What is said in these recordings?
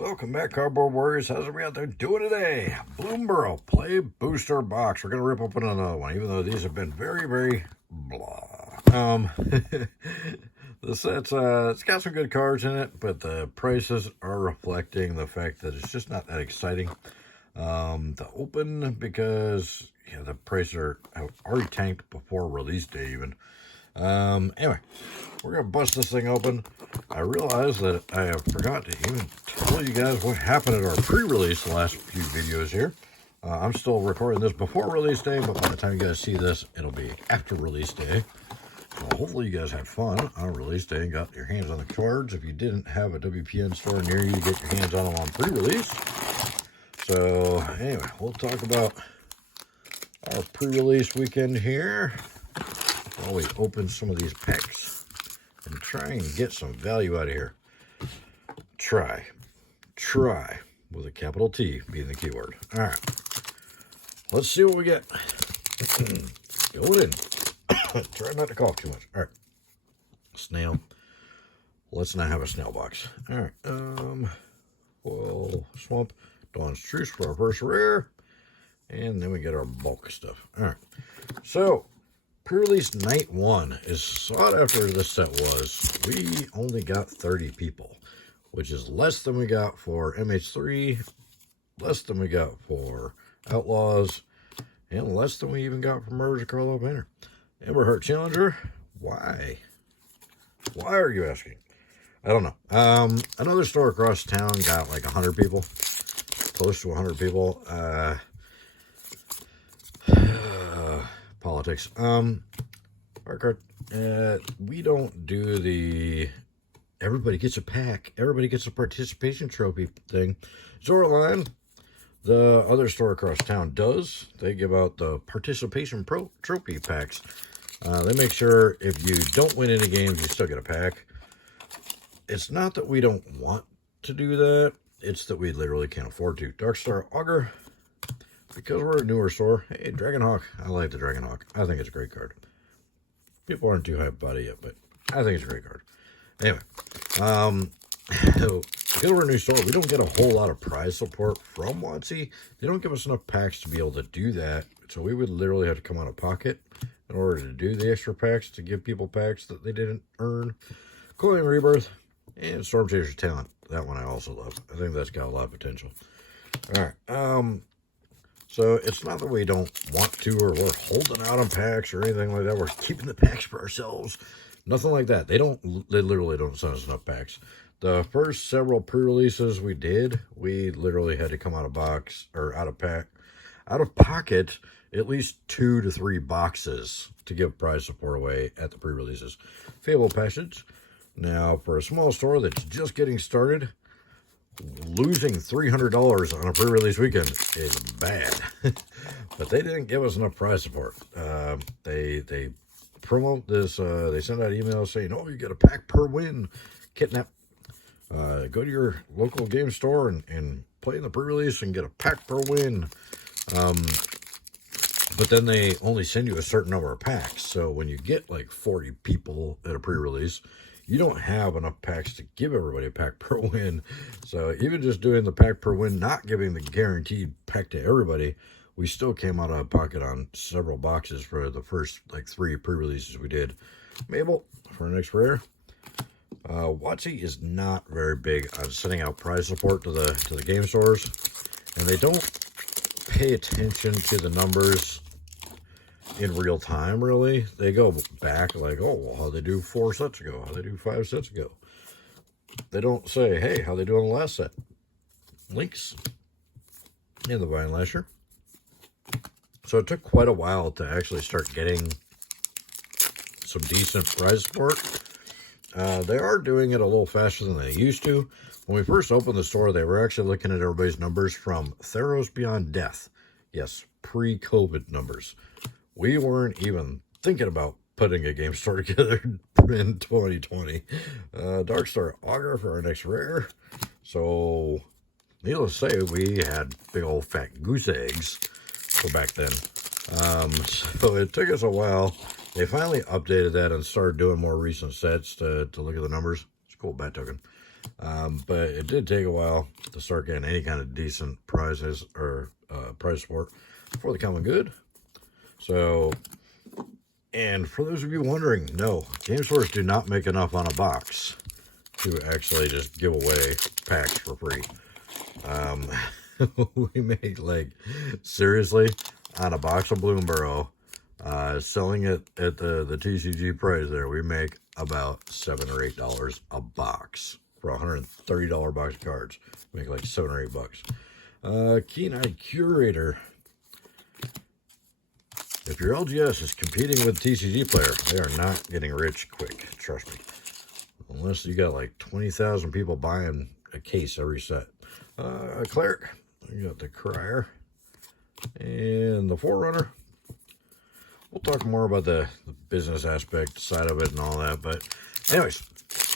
Welcome back, Cardboard Warriors. How's everybody out there doing today? Bloomburrow Play Booster Box. We're going to rip open another one, even though these have been very, very blah. The set's, it's got some good cards in it, but the prices are reflecting the fact that it's just not that exciting to open because the prices have already tanked before release day even. Anyway, we're going to bust this thing open. I realize that I have forgot to even tell you guys what happened at our pre-release the last few videos here. I'm still recording this before release day, but by the time you guys see this, it'll be after release day. So hopefully you guys had fun on release day and got your hands on the cards. If you didn't have a WPN store near you to get your hands on them on pre-release. So anyway, we'll talk about our pre-release weekend here while we open some of these packs and try and get some value out of here. Try with a capital T being the keyword. All right, let's see what we get. Going in. Try not to cough too much. All right, snail. Let's not have a snail box. All right, well, swamp, Dawn's Truce for our first rare, and then we get our bulk stuff. All right, so pre-release night one, as sought after this set was, we only got 30 people, which is less than we got for MH3, less than we got for Outlaws, and less than we even got for Murders of Carlisle Banner. Everheart Challenger, why? Why are you asking? I don't know. Another store across town got like 100 people, close to 100 people. Politics. Our card, we don't do the everybody gets a pack, everybody gets a participation trophy thing. Zoraline, the other store across town, does. They give out the participation trophy packs. They make sure if you don't win any games, you still get a pack. It's not that we don't want to do that, it's that we literally can't afford to. Darkstar Augur, because we're a newer store. Hey, Dragonhawk. I like the Dragonhawk. I think it's a great card. People aren't too hyped about it yet, but I think it's a great card. Anyway, because we're a new store, we don't get a whole lot of prize support from WotC. They don't give us enough packs to be able to do that, so we would literally have to come out of pocket in order to do the extra packs, to give people packs that they didn't earn. Coiling Rebirth and Storm Chaser's Talent. That one I also love. I think that's got a lot of potential. All right, so it's not that we don't want to or we're holding out on packs or anything like that. We're keeping the packs for ourselves. Nothing like that. They literally don't send us enough packs. The first several pre-releases we did, we literally had to come out of box or out of pocket at least 2 to 3 boxes to give prize support away at the pre-releases. Fable Passage. Now, for a small store that's just getting started, losing $300 on a pre-release weekend is bad. But they didn't give us enough prize support. They promote this, they send out emails saying, oh, you get a pack per win. Kidnap. Go to your local game store and play in the pre-release and get a pack per win. But then they only send you a certain number of packs. So when you get like 40 people at a pre-release, you don't have enough packs to give everybody a pack per win. So even just doing the pack per win, not giving the guaranteed pack to everybody, we still came out of pocket on several boxes for the first like 3 pre-releases we did. Mabel for our next rare. WotC is not very big on sending out prize support to the game stores, and they don't pay attention to the numbers in real time, really. They go back like, oh, well, how'd they do 4 sets ago? How'd they do 5 sets ago? They don't say, hey, how'd they do on the last set? Links and the Vine Lasher. So it took quite a while to actually start getting some decent prize support. They are doing it a little faster than they used to. When we first opened the store, they were actually looking at everybody's numbers from Theros Beyond Death. Yes, pre-COVID numbers. We weren't even thinking about putting a game store together in 2020. Darkstar Augur for our next rare. So, needless to say, we had big old fat goose eggs for back then. So it took us a while. They finally updated that and started doing more recent sets to look at the numbers. It's a cool bat token. But it did take a while. to start getting any kind of decent prizes or prize support for the common good. So, and for those of you wondering, no, game stores do not make enough on a box to actually just give away packs for free. We make, like, seriously, on a box of Bloomburrow, selling it at the TCG price there, we make about $7 or $8 a box for a $130 box of cards. We make like $7 or $8. Keen-Eye Curator. If your LGS is competing with TCG player, they are not getting rich quick, trust me. Unless you got like 20,000 people buying a case every set. Cleric, you got the Crier and the Forerunner. We'll talk more about the business aspect side of it and all that. But anyways,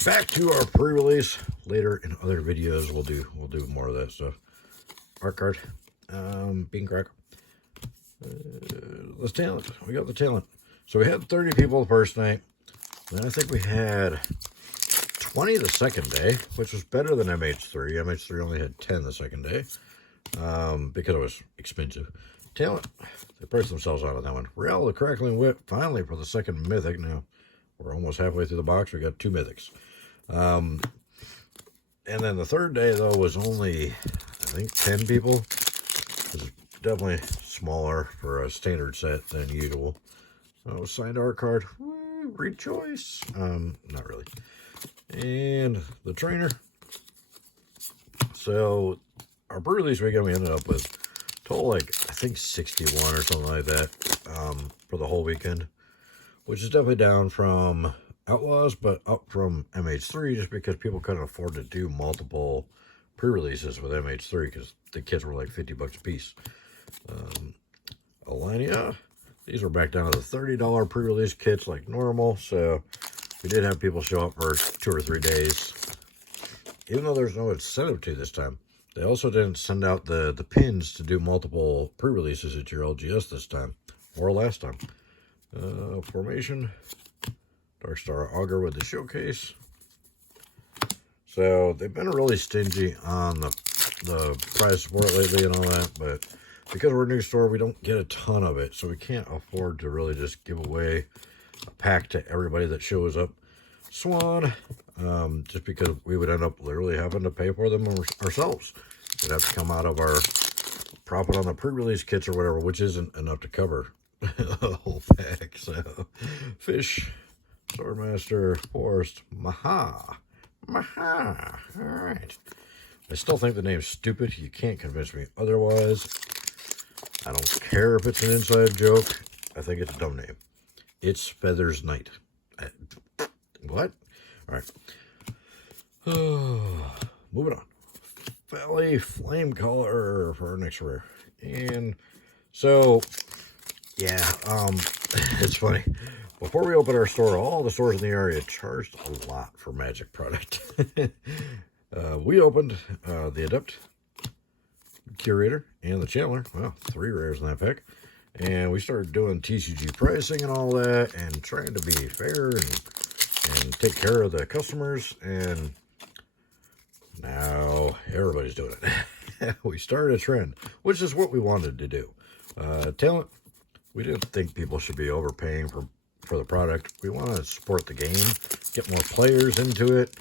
back to our pre-release. Later in other videos, we'll do more of that stuff. Art card, bean crack. The talent. We got the talent. So we had 30 people the first night. Then I think we had 20 the second day, which was better than MH3. MH3 only had 10 the second day because it was expensive. Talent, they priced themselves out on that one. Real, the Crackling Whip, finally for the second mythic. Now, we're almost halfway through the box. We got 2 mythics. And then the third day, though, was only, I think, 10 people. It was definitely smaller for a standard set than usual. Oh, signed art card. Woo, rejoice. Not really. And the trainer. So, our pre-release weekend, we ended up with total, like, I think 61 or something like that for the whole weekend, which is definitely down from Outlaws, but up from MH3 just because people couldn't afford to do multiple pre-releases with MH3 because the kits were like 50 bucks a piece. Alania, these were back down to the $30 pre-release kits like normal, so we did have people show up for 2 or 3 days, even though there's no incentive to this time. They also didn't send out the pins to do multiple pre-releases at your LGS this time, or last time. Formation, Darkstar Augur with the showcase. So they've been really stingy on the prize support lately and all that, but because we're a new store, we don't get a ton of it, so we can't afford to really just give away a pack to everybody that shows up. Swan, just because we would end up literally having to pay for them ourselves. We'd have to come out of our profit on the pre-release kits or whatever, which isn't enough to cover a whole pack. So, Fish, Swordmaster, Forest, Maha. All right. I still think the name's stupid. You can't convince me otherwise. I don't care if it's an inside joke. I think it's a dumb name. It's Feathers Knight. What? All right. Moving on. Valley Flame Color for our next rare. And so, yeah, it's funny. Before we opened our store, all the stores in the area charged a lot for Magic product. We opened the Adept, Curator, and the Channeler. Well, 3 rares in that pack. And we started doing TCG pricing and all that, and trying to be fair and take care of the customers, and now everybody's doing it. We started a trend, which is what we wanted to do. Talent, we didn't think people should be overpaying for the product. We want to support the game, get more players into it,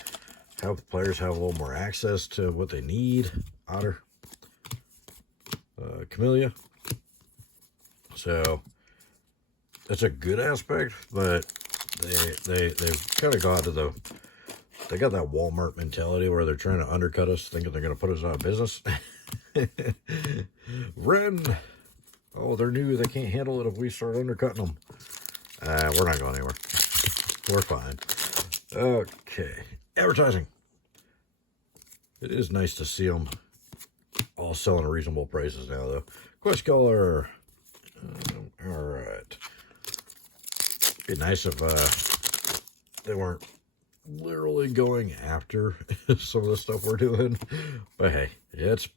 have players have a little more access to what they need. Otter, Camellia. So that's a good aspect, but they've kind of got to they got that Walmart mentality where they're trying to undercut us, thinking they're going to put us out of business. Ren, oh, they're new. They can't handle it if we start undercutting them. We're not going anywhere. We're fine. Okay, advertising. It is nice to see them all selling at reasonable prices now, though. Quest Color. All right. Be nice if they weren't literally going after some of the stuff we're doing, but hey, it's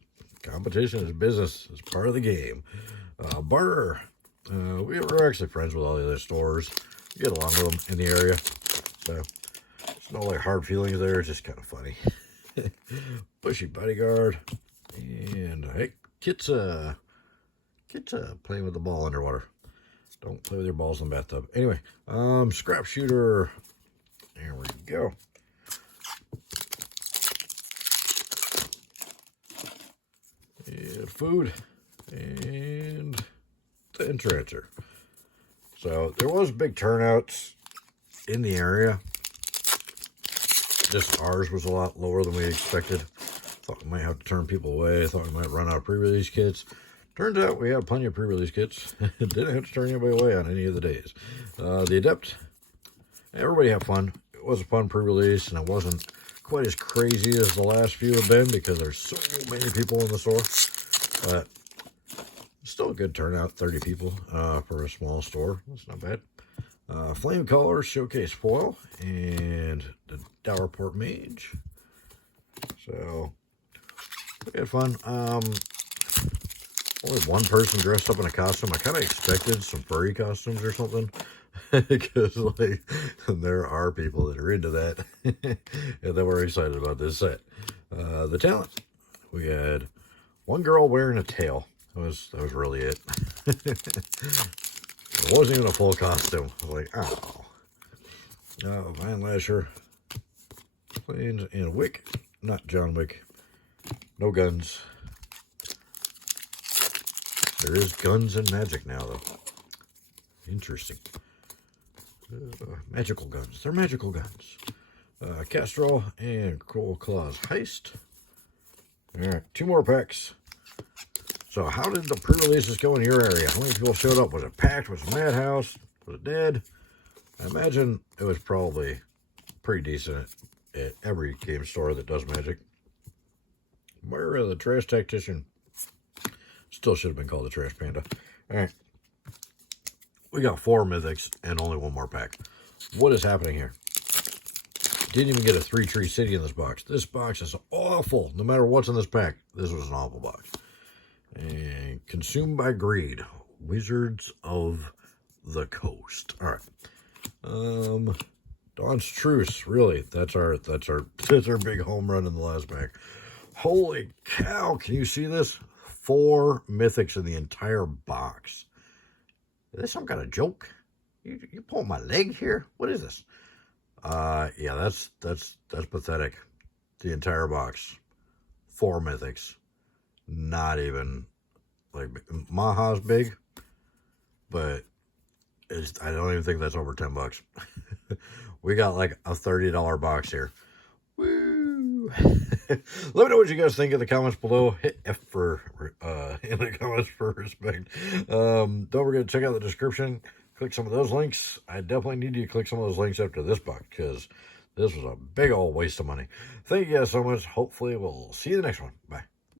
competition, it's business, it's part of the game. Barter, we're actually friends with all the other stores. We get along with them in the area, so there's no like hard feelings there. It's just kind of funny. Bushy Bodyguard. And, hey, Kit's playing with the ball underwater. Don't play with your balls in the bathtub. Anyway, Scrap Shooter. There we go. And food. And the Entrancer. So there was big turnouts in the area. Just ours was a lot lower than we expected. Thought we might have to turn people away. Thought we might run out of pre-release kits. Turns out we had plenty of pre-release kits. Didn't have to turn anybody away on any of the days. The Adept, everybody had fun. It was a fun pre-release, and it wasn't quite as crazy as the last few have been because there's so many people in the store. But still a good turnout, 30 people for a small store. That's not bad. Flame Color Showcase Foil and the Dowerport Mage. So we had fun. Only one person dressed up in a costume. I kind of expected some furry costumes or something. Because like there are people that are into that. And they were excited about this set. The talent. We had one girl wearing a tail. That was really it. It wasn't even a full costume. I was like, oh. Van Lasher. Planes and Wick. Not John Wick. No guns. There is guns and magic now, though. Interesting. Magical guns. They're magical guns. Castrol and Cold Claws Heist. Alright, 2 more packs. So how did the pre-releases go in your area? How many people showed up? Was it packed? Was it madhouse? Was it dead? I imagine it was probably pretty decent at every game store that does Magic. Myra, the Trash Tactician. Still should have been called the Trash Panda. Alright. We got 4 mythics and only 1 more pack. What is happening here? Didn't even get a 3-tree city in this box. This box is awful. No matter what's in this pack, this was an awful box. And Consumed by Greed. Wizards of the Coast. Alright. Dawn's Truce. Really, that's our big home run in the last pack. Holy cow, can you see this? 4 mythics in the entire box. Is this some kind of joke? You pulling my leg here? What is this? Yeah, that's pathetic. The entire box. 4 mythics. Not even, like, Maha's big, but I don't even think that's over 10 bucks. We got like a $30 box here. Woo! Let me know what you guys think in the comments below. Hit F for in the comments for respect. Don't forget to check out the description. Click some of those links. I definitely need you to click some of those links after this box because this was a big old waste of money. Thank you guys so much. Hopefully we'll see you in the next one. Bye.